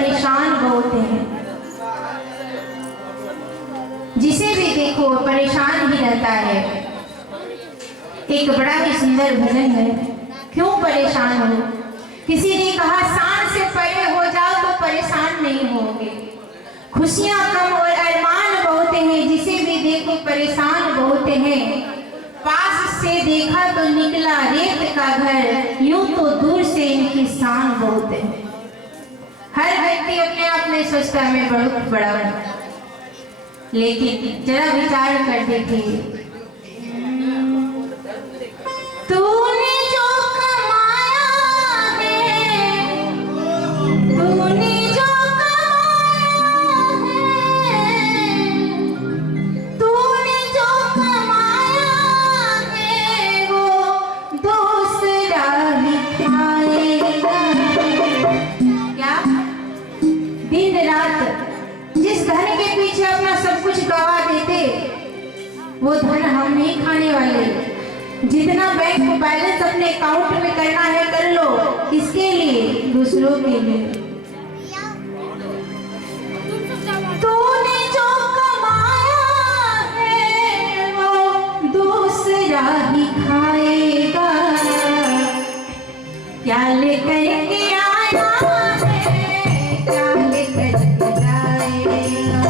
परेशान बहुत हैं, जिसे भी देखो परेशान ही रहता है। एक बड़ा ही सुंदर भजन है, क्यों परेशान हो। किसी ने कहा शान से परे हो जाओ तो परेशान नहीं होगे। खुशियां कम और अरमान बहुत हैं, जिसे भी देखो परेशान बहुत हैं। पास से देखा तो निकला रेत का घर, यूं तो दूर से इनकी शान बहुत है। हर व्यक्ति अपने आप में सोचता है मैं बहुत बड़ा हूं, लेकिन जरा विचार कर देखिए, तूने जो कमाया है, तूने जो कमाया है, तूने जो कमाया है वो दूसरा ही खाएगा। क्या दिन रात जिस धन के पीछे अपना सब कुछ गवा देते, वो धन हम नहीं खाने वाले। जितना बैंक बैलेंस अपने अकाउंट में करना है कर लो, किसके लिए, दूसरों के लिए। तूने जो कमाया है वो दूसरा ही खाएगा। क्या लेकर के आया है, क्या लेकर के जाएगा।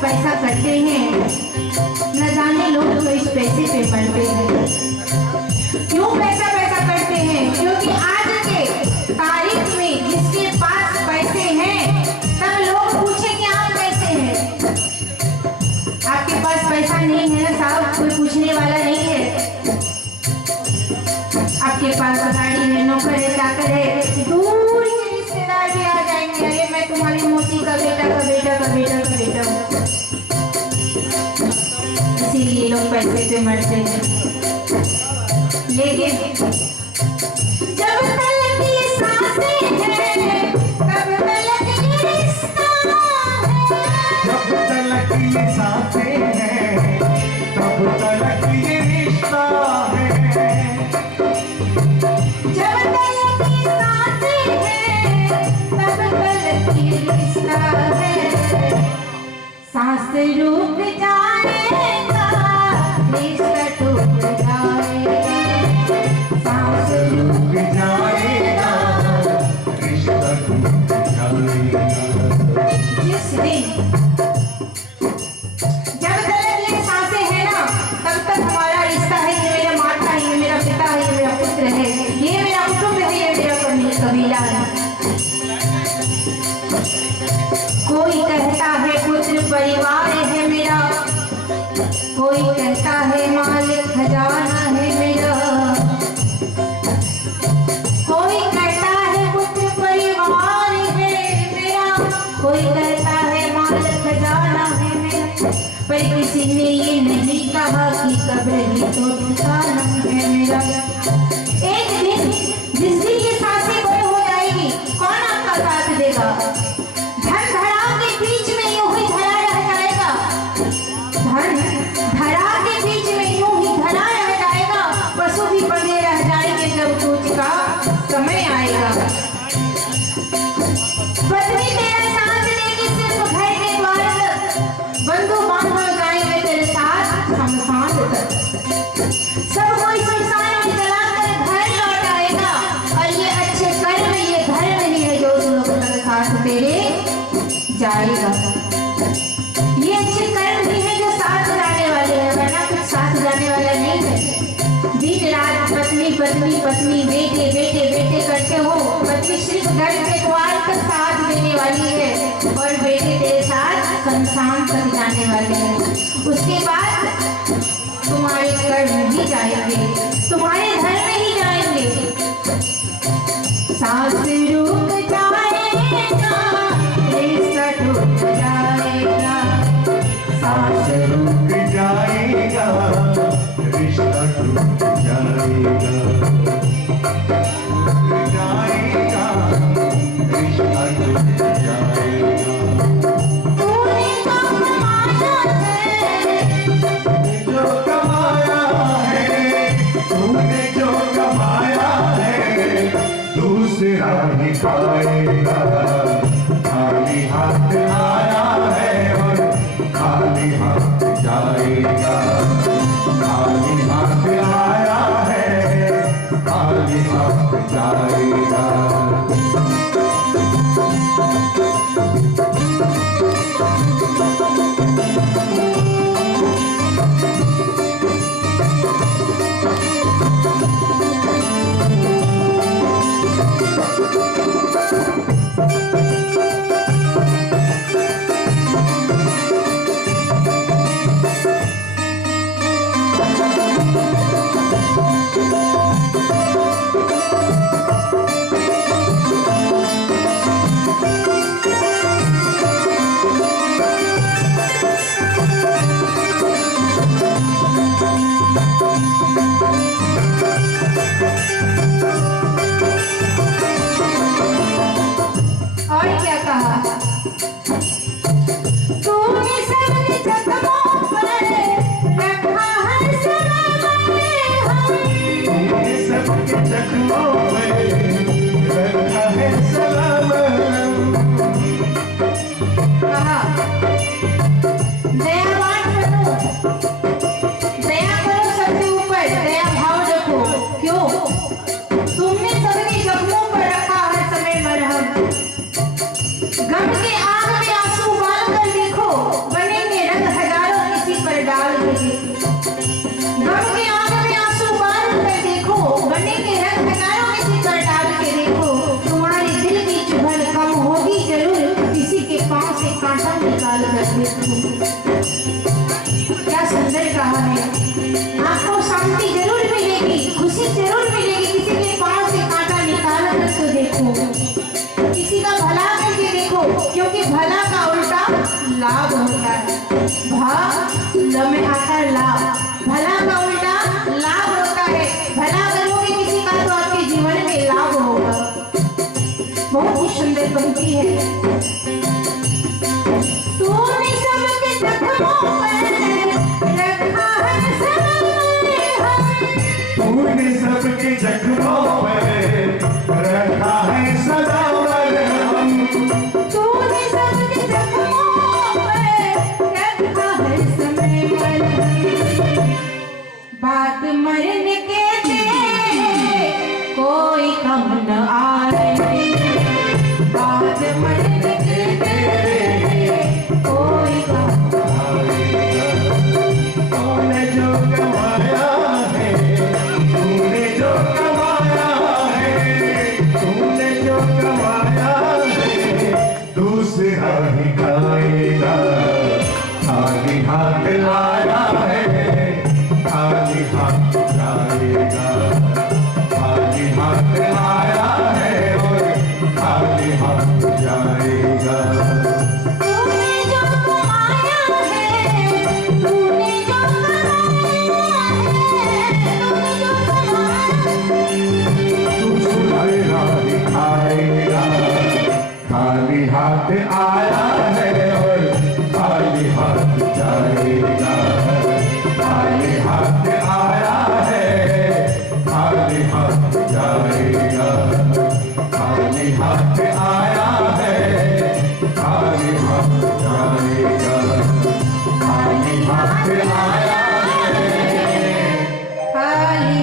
पैसा करते हैं, न जाने लोग तो इस पैसे पे पड़ते हैं। क्यों पैसा पैसा करते हैं, क्योंकि आज के तारीख में जिसके पास पैसे हैं तब लोग पूछे कि आप कैसे हैं। आपके पास पैसा नहीं है ना साहब, कोई पूछने वाला नहीं है। आपके पास गाड़ी है, नौकर है, चाकर है, दूर के रिश्तेदार भी आ जाएंगे, अरे मैं तुम्हारी मौसी का बेटा का बेटा का बेटा का बेटा हूँ। इसीलिए लोग पैसे पे मरते हैं। लेकिन जब तक ये सांसें हैं तब तक ये रिश्ता है। जब तक ये सांसें हैं तब तक ये रिश्ता है। जब तक ये सांसें हैं तब तक ये रिश्ता है। सांस रुक जाएगा रिश्ता टूट जाएगा। सांस रुक जाएगा रिश्ता टूट जाएगा। जिस दिन जब तक ये सांसें हैं ना तब तक हमारा रिश्ता है। ये मेरा माता है, ये मेरा पिता है, ये मेरा पुत्र है, ये मेरा कुटुंब है, ये मेरा कबीला है। कोई कहता है पुत्र परिवार है मेरा, कोई कहता है मालिक खजाना है मेरा। कोई कहता है पुत्र परिवार है मेरा, कोई कहता है मालिक खजाना है मेरा। पर किसी ने ये नहीं कहा कि कब्र ही तो ठिकाना है मेरा। एक दिन जिस दिन ये सांसें बंद हो जाएगी, कौन आपका साथ देगा। धन धरा के बीच में यूं ही धरा रह जाएगा, धन धरा के बीच में यूं ही धरा रह जाएगा। पशु भी बंधे रह जाएंगे जब कुछ का समय आएगा। पत्नी तेरा साथ देगी सिर्फ घर के द्वार तक, बंधु बांधव जाएंगे तेरे साथ शमशान तक। सब कोई शमशान में जलाकर घर लौट आएगा, और ये अच्छे कर्म ये धर्म ही है जो उस लोग का साथ तेरे जाएगा। ये अच्छे कर्म ही है जो साथ जाने वाले हैं, वरना कुछ साथ जाने वाला नहीं है। दिन रात पत्नी पत्नी पत्नी, बेटे बेटे बेटे करते हो। पत्नी सिर्फ घर के द्वार तक साथ देने वाली है और बेटे तेरे साथ शमशान तक जाने वाले हैं। उसके बाद तुम्हारे कर्म ही जाएंगे, तुम्हारे धर्म ही जाएंगे। सांस रुक जाएगा, रिश्ता टूट जाएगा। सांस रुक जाएगा, रिश्ता टूट जाएगा। रुक जाएगा, रिश्ता टूट जाएगा। तूने जो कमाया है, तूने जो कमाया है, दूसरा ही खाएगा। खाली हाथ आया है और खाली हाथ जाएगा। खाली हाथ आया है, खाली हाथ जाएगा। और क्या कहा? तूने सबके जख्मों पर रखा है सलाम। तूने सबके जख्मों में रखा है सलाम। कहा दयावान बनो, दया करो सबके ऊपर, दया भाव रखो। क्यों? तुमने सबके जख्मों पर रखा है समय मरहम। गम के आग में आंसू उबाल कर देखो, बनेंगे रंग हजारों किसी पर डाल के देखो। गम के आग में आंसू उबाल कर देखो, बनेंगे रंग हजारों किसी पर डाल के देखो। तुम्हारे दिल की चुभन कम होगी जरूर, किसी के पांव से कांटा निकाल कर देखो। क्या सुंदर कहा है। आपको शांति जरूर मिलेगी, खुशी जरूर मिलेगी, किसी के पांव से कांटा निकाल कर तो देखो। किसी का भला करके देखो, क्योंकि भला का उल्टा लाभ होता है। भला में आता है लाभ, भला का उल्टा लाभ होता है। भला करोगे किसी का तो आपके जीवन में लाभ होगा। बहुत ही सुंदर पंक्ति है। तूने सबके जख्मों पर रखा है सलाम। तूने सबके जख्मों में रखा है सलाम। तूने सबके जख्मों पर रखा है समय मरहम। बात मरने के दे कोई कम न आए। बात मरने के दे कोई कम न तूने जो कमाया है, तूने जो कमाया है, तूने जो कमाया है, दूसरा ही खाएगा। खाली हाथ आया है, खाली हाथ जाएगा। खाली हाथ आया है और खाली हाथ जाएगा। तूने जो कमाया है, तूने जो कमाया है, तूने जो कमाया है। दूसरा ही खाएगा। खाली हाथ आया है और खाली हाथ जाएगा। खाली हाथ आया है, खाली हाथ जाएगा। खाली हाथ आया है, खाली हाथ जाएगा। खाली हाथ आया है। खाली हाथ जाए।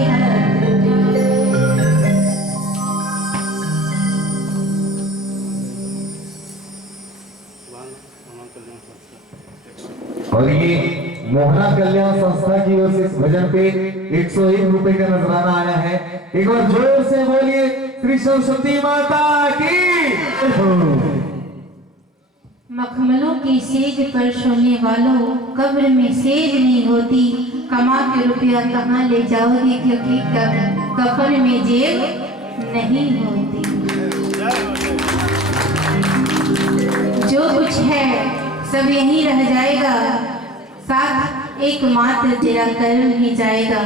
और ये मोहना कल्याण संस्था की ओर से इस भजन पे 101 रुपए का नजराना आया है। एक बार जोर से बोलिए श्री सरस्वती माता की। मखमलों की सेज पर सोने वालों, कब्र में सेज नहीं होती, कमा के रुपया कहाँ ले जाओगे, क्योंकि कफन में जेब नहीं होती। जो कुछ है सब यहीं रह जाएगा, साथ एकमात्र तेरा कर्म ही जाएगा।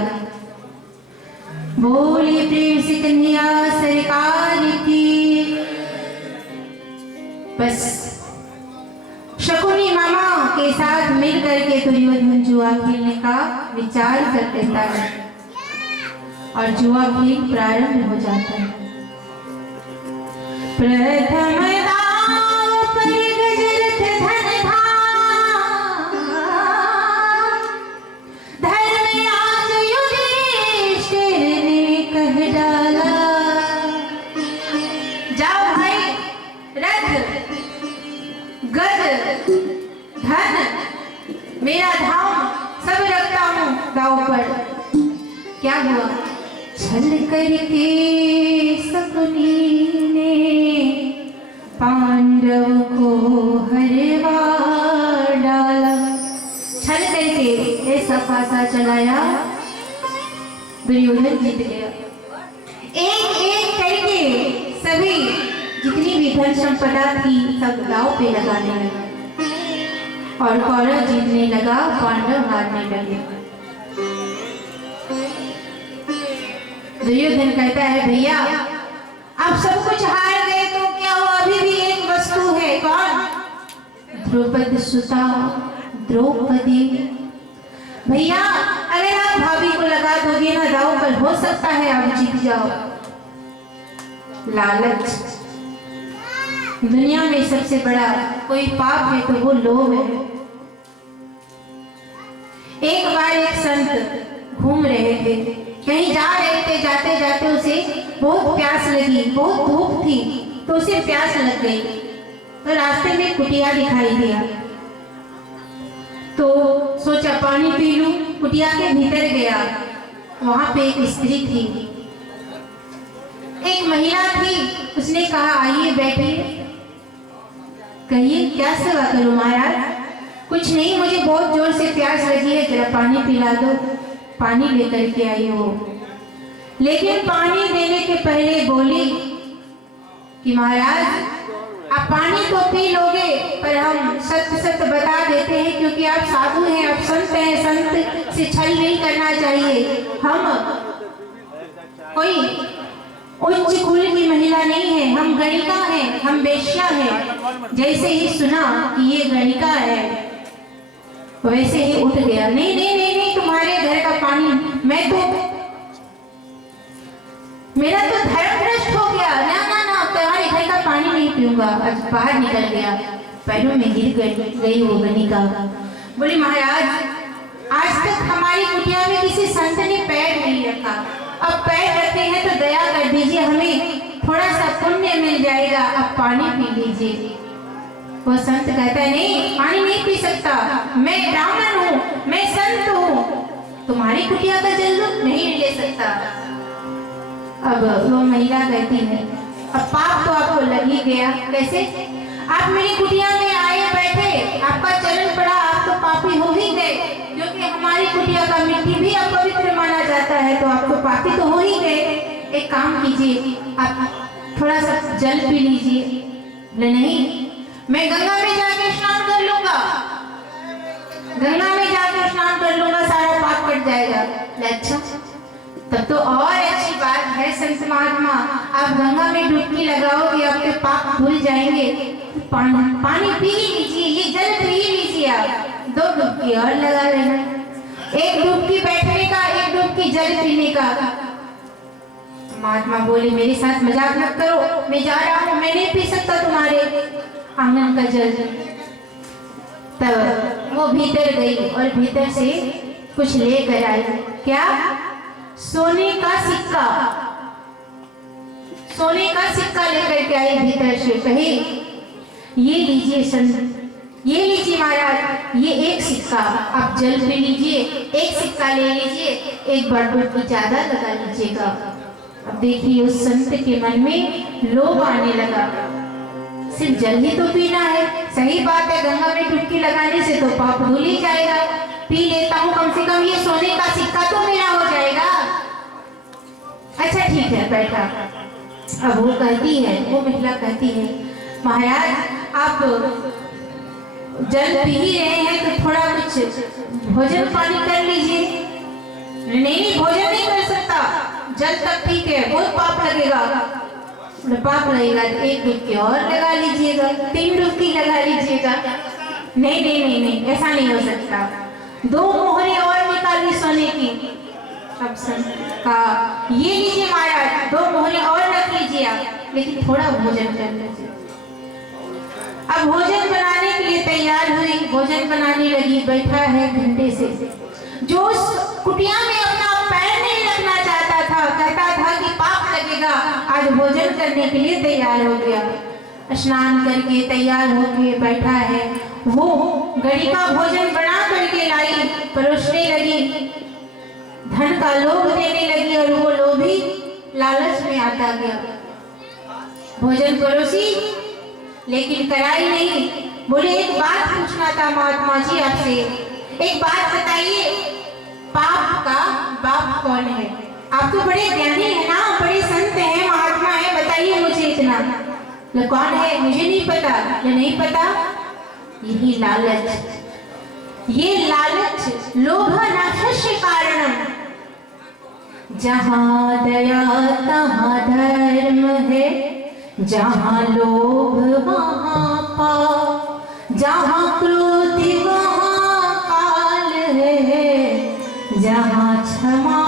बोले प्रेम से कन्हैया सरकार की। बस शकुनी मामा के साथ मिल करके दुर्योधन जुआ खेलने का विचार कर देता है और जुआ खेल प्रारंभ हो जाता है। प्रथम दाव पर गजरथ धन धाम, धर्म आज युधिष्ठिर ने कह डाला। जाओ भाई, रथ गज धन मेरा धाम सब रखता हूँ दाव पर। क्या हुआ? छल करके शकुनी ने पांडव को हरवा डाला। छल करके ऐसा फासा चलाया, दुर्योधन जीत गया। एक एक करके सभी जितनी भी धन संपदा थी सब दाव पे लगाने लगे और कौरव जीतने लगा, पांडव हारने लगे। दुर्योधन कहता है भैया अब सब कुछ हार गए तो क्या हुआ, अभी भी एक वस्तु है। कौन? द्रौपदी सुता द्रौपदी। भैया अगर आप भाभी को लगा दोगे ना दाव पर, हो सकता है आप जीत जाओ। लालच दुनिया में सबसे बड़ा कोई पाप है तो वो लोभ है। एक बार एक संत घूम रहे थे, कहीं जा रहे थे, जाते जाते उसे बहुत प्यास लगी, बहुत धूप थी तो उसे प्यास लग गई। तो रास्ते में कुटिया दिखाई दिया तो सोचा पानी पी लूं। कुटिया के भीतर गया, वहां पे एक स्त्री थी, एक महिला थी। उसने कहा आइए बैठिए। कहिए क्या सेवा करूं महाराज? कुछ नहीं, मुझे बहुत जोर से प्यास लगी है, जरा पानी पिला दो। पानी लेकर के आई हो, लेकिन पानी देने के पहले बोली कि महाराज आप पानी तो पी लोगे, पर हम सत्य सत्य बता देते हैं क्योंकि आप साधु हैं, आप संत हैं, संत से छल नहीं करना चाहिए। हम कोई उच्च कुल की महिला नहीं है, हम गणिका हैं, हम वेश्या हैं। जैसे ही सुना कि ये गणिका है वैसे ही उठ गया। नहीं नहीं नहीं नहीं, तुम्हारे घर का पानी मेरा तो धर्म भ्रष्ट हो गया। ना ना ना, तुम्हारे घर का पानी नहीं पीऊंगा। आज बाहर निकल गया, पैरों में गिर गई वो गणिका। बोली महाराज आज तक हमारी कुटिया में किसी संत ने पैर नहीं रखा, अब पैर रखते हैं तो दया कर दीजिए, हमें थोड़ा सा पुण्य मिल जाएगा, अब पानी पी लीजिए। वो संत कहता है नहीं, पानी नहीं पी सकता, मैं ब्राह्मण हूँ, मैं संत हूँ, तुम्हारी कुटिया का जल नहीं ले सकता। अब वो महिला कहती है अब पाप तो आपको लग ही गया। कैसे? आप मेरी कुटिया में आए बैठे, आपका चरण पड़ा, आप तो पापी हो ही गए, क्योंकि हमारी कुटिया का मिट्टी भी अपवित्र माना जाता है, तो आप तो पापी तो हो ही गए। एक काम कीजिए, आप थोड़ा सा जल पी लीजिए। बोले नहीं, मैं गंगा में जाके स्नान कर लूंगा, गंगा में जाके स्नान कर लूंगा, सारा पाप कट जाएगा। अच्छा तब तो और अच्छी बात है संत महात्मा, आप गंगा में डुबकी लगाओगे, आपके पाप धुल जाएंगे। पानी पी लीजिए, ये जल पी लीजिए, आप 2 डुबकी और लगा लेना, 1 डुबकी बैठने का, 1 डुबकी जल पीने का। महात्मा बोले मेरे साथ मजाक मत करो, मैं जा रहा हूँ, मैं नहीं पी सकता तुम्हारे आंगन का जल। तब वो भीतर गई और भीतर से कुछ लेकर आई। क्या? सोने का सिक्का, सोने का सिक्का लेकर के आई भीतर से। कही ये लीजिए संत, ये लीजिए महाराज, ये एक सिक्का, आप जल पी लीजिए, एक सिक्का ले लीजिए, एक बड़बड़ ज्यादा लगा लीजिएगा। अब देखिए उस संत के मन में लोभ आने लगा, सिर्फ जल ही तो पीना है, सही बात है, गंगा में डुबकी लगाने से तो पाप धुल ही जाएगा, पी लेता हूँ, कम से कम ये सोने का सिक्का तो मेरा हो जाएगा। अच्छा ठीक है बैठा। अब वो कहती है, वो महिला कहती है, महाराज आप जल पी ही रहे हैं तो थोड़ा कुछ भोजन पानी कर लीजिए। नहीं भोजन नहीं कर सकता, जल तक ठीक है, बहुत पाप लगेगा। पाप लगेगा एक डुबकी और लगा लीजिएगा, 3 डुबकी लगा लीजिएगा। नहीं नहीं नहीं नहीं, ऐसा नहीं हो सकता, 2 मोहरे और निकाली सोने की। अब कहा ये लीजिए महाराज, 2 मोहरे और रख लीजिए आप, लेकिन थोड़ा भोजन कर लीजिए। अब भोजन बनाने के लिए तैयार हुई, भोजन बनाने लगी, बैठा है घंटे से। जो उस कुटिया में अपना पैर नहीं रखना चाहता था, कहता था कि पाप लगेगा, आज भोजन करने के लिए तैयार हो गया। स्नान करके तैयार होके बैठा है, वो घड़ी का भोजन बना करके लाई, परोसने लगी, धन का लोभ देने लगी, और वो लोभी लालच में आता गया। भोजन परोसी लेकिन कराई नहीं। बोले एक बात पूछना था महात्मा जी आपसे, एक बात बताइए, पाप का बाप कौन है? आप तो बड़े ज्ञानी है ना, बड़े संत हैं, महात्मा है, बताइए मुझे इतना। कौन है? मुझे नहीं पता। ये नहीं पता, यही लालच। ये लालच लोभनाशस्य कारणम। जहाँ दया तहाँ धर्म है, जहाँ लोभ वहाँ पाप, जहाँ क्रोध वहाँ काल है, जहाँ क्षमा